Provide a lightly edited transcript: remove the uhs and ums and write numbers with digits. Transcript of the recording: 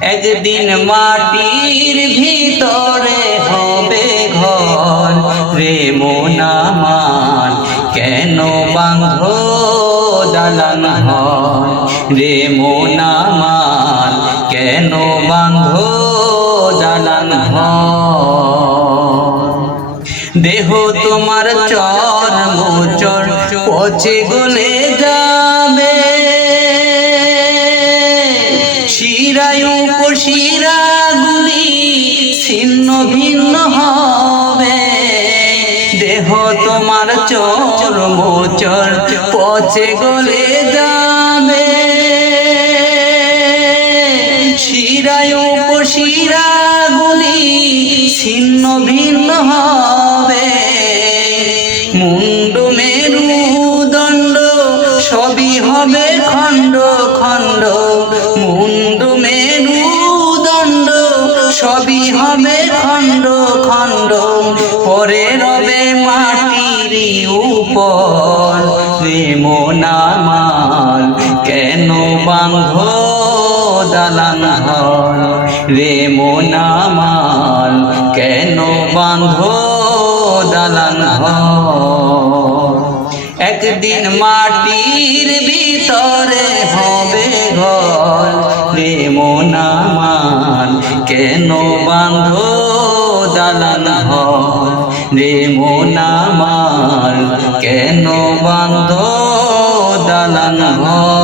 একদিন মাটির ভিতরে হবে ঘর রে মন আমার, কেন বাঁধো দালান ঘর রে মন আমার, কেন বাঁধো দালান ঘর। দেহ তোমার চর মোচর পচে গলে যাবে, শিরায় উপশিরাগুলি ছিন্ন ভিন্ন হবে। দেহ তোমার চর মোচর পচে গলে যাবে, শিরায় উপশিরাগুলি ছিন্ন ভিন্ন হবে। মুন্ড মেরুদণ্ড সবই হবে খণ্ড খণ্ড, মুন্ড মেরুদণ্ড সবই হবে খণ্ড খণ্ড। পরে রবে মাটির উপর রে মন আমার, কেন বাঁধো দালান ঘর রে মন আমার, কেন বাঁধো দালান ঘর। একদিন মাটির ভিতরে হবে ঘর রে মন আমার, কেন বাঁধো দালান ঘর রে মন আমার, কেন বাঁধো দালান ঘর।